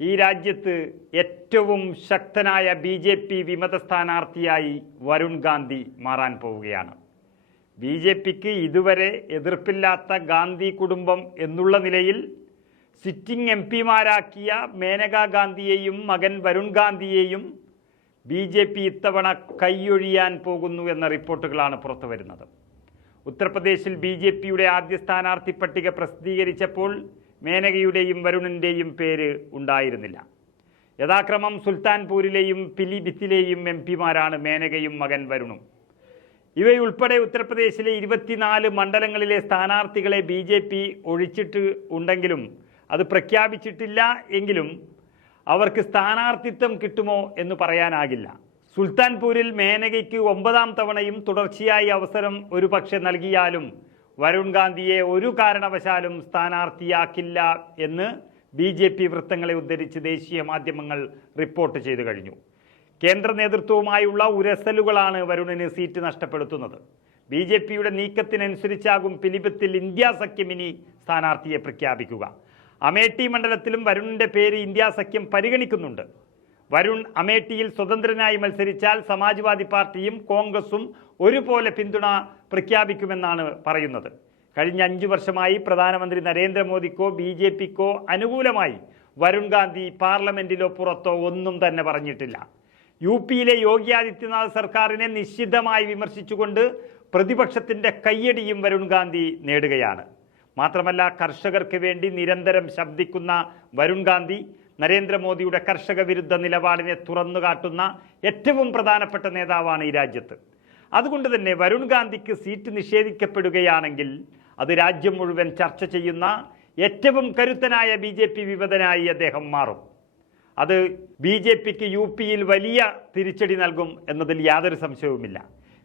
ഈ രാജ്യത്ത് ഏറ്റവും ശക്തനായ ബി ജെ പി വിമത സ്ഥാനാർത്ഥിയായി വരുൺ ഗാന്ധി മാറാൻ പോവുകയാണ്. ബി ജെ പിക്ക് ഇതുവരെ എതിർപ്പില്ലാത്ത ഗാന്ധി കുടുംബം എന്നുള്ള നിലയിൽ സിറ്റിംഗ് എം പിമാരാക്കിയ മേനകാ ഗാന്ധിയെയും മകൻ വരുൺ ഗാന്ധിയെയും ബി ജെ പി ഇത്തവണ കൈയൊഴിയാൻ പോകുന്നു എന്ന റിപ്പോർട്ടുകളാണ് പുറത്തു വരുന്നത് ഉത്തർപ്രദേശിൽ ബി ജെ പിയുടെ ആദ്യ സ്ഥാനാർത്ഥി പട്ടിക പ്രസിദ്ധീകരിച്ചപ്പോൾ മേനകയുടെയും വരുണിന്റെയും പേര് ഉണ്ടായിരുന്നില്ല. യഥാക്രമം സുൽത്താൻപൂരിലെയും പിലിഭിത്തിലെയും എം പിമാരാണ് മേനകയും മകൻ വരുണും. ഇവയുൾപ്പെടെ ഉത്തർപ്രദേശിലെ ഇരുപത്തിനാല് മണ്ഡലങ്ങളിലെ സ്ഥാനാർത്ഥികളെ ബി ജെ പി ഒഴിച്ചിട്ട് ഉണ്ടെങ്കിലും അത് പ്രഖ്യാപിച്ചിട്ടില്ല എങ്കിലും അവർക്ക് സ്ഥാനാർത്ഥിത്വം കിട്ടുമോ എന്ന് പറയാനാകില്ല. സുൽത്താൻപൂരിൽ മേനകയ്ക്ക് ഒമ്പതാം തവണയും തുടർച്ചയായി അവസരം ഒരു നൽകിയാലും വരുൺ ഗാന്ധിയെ ഒരു കാരണവശാലും സ്ഥാനാർത്ഥിയാക്കില്ല എന്ന് ബി ജെ പി വൃത്തങ്ങളെ ഉദ്ധരിച്ച് ദേശീയ മാധ്യമങ്ങൾ റിപ്പോർട്ട് ചെയ്തു കഴിഞ്ഞു. കേന്ദ്ര നേതൃത്വവുമായുള്ള ഉരസലുകളാണ് വരുണിന് സീറ്റ് നഷ്ടപ്പെടുത്തുന്നത്. ബി ജെ പിയുടെ നീക്കത്തിനനുസരിച്ചാകും പിലിപത്തിൽ ഇന്ത്യ സഖ്യം ഇനി സ്ഥാനാർത്ഥിയെ പ്രഖ്യാപിക്കുക. അമേഠി മണ്ഡലത്തിലും വരുണിന്റെ പേര് ഇന്ത്യ സഖ്യം പരിഗണിക്കുന്നുണ്ട്. വരുൺ അമേഠിയിൽ സ്വതന്ത്രനായി മത്സരിച്ചാൽ സമാജ്വാദി പാർട്ടിയും കോൺഗ്രസും ഒരുപോലെ പിന്തുണ പ്രഖ്യാപിക്കുമെന്നാണ് പറയുന്നത്. കഴിഞ്ഞ അഞ്ചു വർഷമായി പ്രധാനമന്ത്രി നരേന്ദ്രമോദിക്കോ ബി ജെ പിക്കോ അനുകൂലമായി വരുൺ ഗാന്ധി പാർലമെന്റിലോ പുറത്തോ ഒന്നും തന്നെ പറഞ്ഞിട്ടില്ല. യു പിയിലെ യോഗി ആദിത്യനാഥ് സർക്കാരിനെ നിശ്ചിതമായി വിമർശിച്ചുകൊണ്ട് പ്രതിപക്ഷത്തിന്റെ കയ്യടിയും വരുൺ ഗാന്ധി നേടുകയാണ്. മാത്രമല്ല കർഷകർക്ക് വേണ്ടി നിരന്തരം ശബ്ദിക്കുന്ന വരുൺ ഗാന്ധി നരേന്ദ്രമോദിയുടെ കർഷക വിരുദ്ധ നിലപാടിനെ തുറന്നു കാട്ടുന്ന ഏറ്റവും പ്രധാനപ്പെട്ട നേതാവാണ് ഈ രാജ്യത്ത്. അതുകൊണ്ട് തന്നെ വരുൺ ഗാന്ധിക്ക് സീറ്റ് നിഷേധിക്കപ്പെടുകയാണെങ്കിൽ അത് രാജ്യം മുഴുവൻ ചർച്ച ചെയ്യുന്ന ഏറ്റവും കരുത്തനായ ബി ജെ പി വിമതനായി അദ്ദേഹം മാറും. അത് ബി ജെ പിക്ക് യു പിയിൽ വലിയ തിരിച്ചടി നൽകും എന്നതിൽ യാതൊരു സംശയവുമില്ല.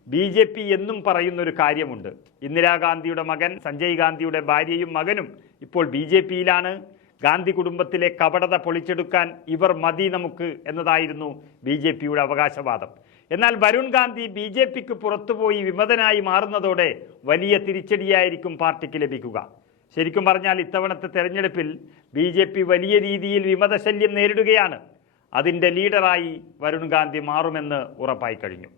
ബി ജെ പി എന്നും പറയുന്ന ഒരു കാര്യമുണ്ട്. ഇന്ദിരാഗാന്ധിയുടെ മകൻ സഞ്ജയ് ഗാന്ധിയുടെ ഭാര്യയും മകനും ഇപ്പോൾ ബി ജെ പിയിലാണ്. ഗാന്ധി കുടുംബത്തിലെ കപടത പൊളിച്ചെടുക്കാൻ ഇവർ മതി നമുക്ക് എന്നതായിരുന്നു ബി ജെ പിയുടെ അവകാശവാദം. എന്നാൽ വരുൺ ഗാന്ധി ബി ജെ പിക്ക് പുറത്തുപോയി വിമതനായി മാറുന്നതോടെ വലിയ തിരിച്ചടിയായിരിക്കും പാർട്ടിക്ക് ലഭിക്കുക. ശരിക്കും പറഞ്ഞാൽ ഇത്തവണത്തെ തെരഞ്ഞെടുപ്പിൽ ബി ജെ പി വലിയ രീതിയിൽ വിമതശല്യം നേരിടുകയാണ്. അതിന്റെ ലീഡറായി വരുൺ ഗാന്ധി മാറുമെന്ന് ഉറപ്പായി കഴിഞ്ഞു.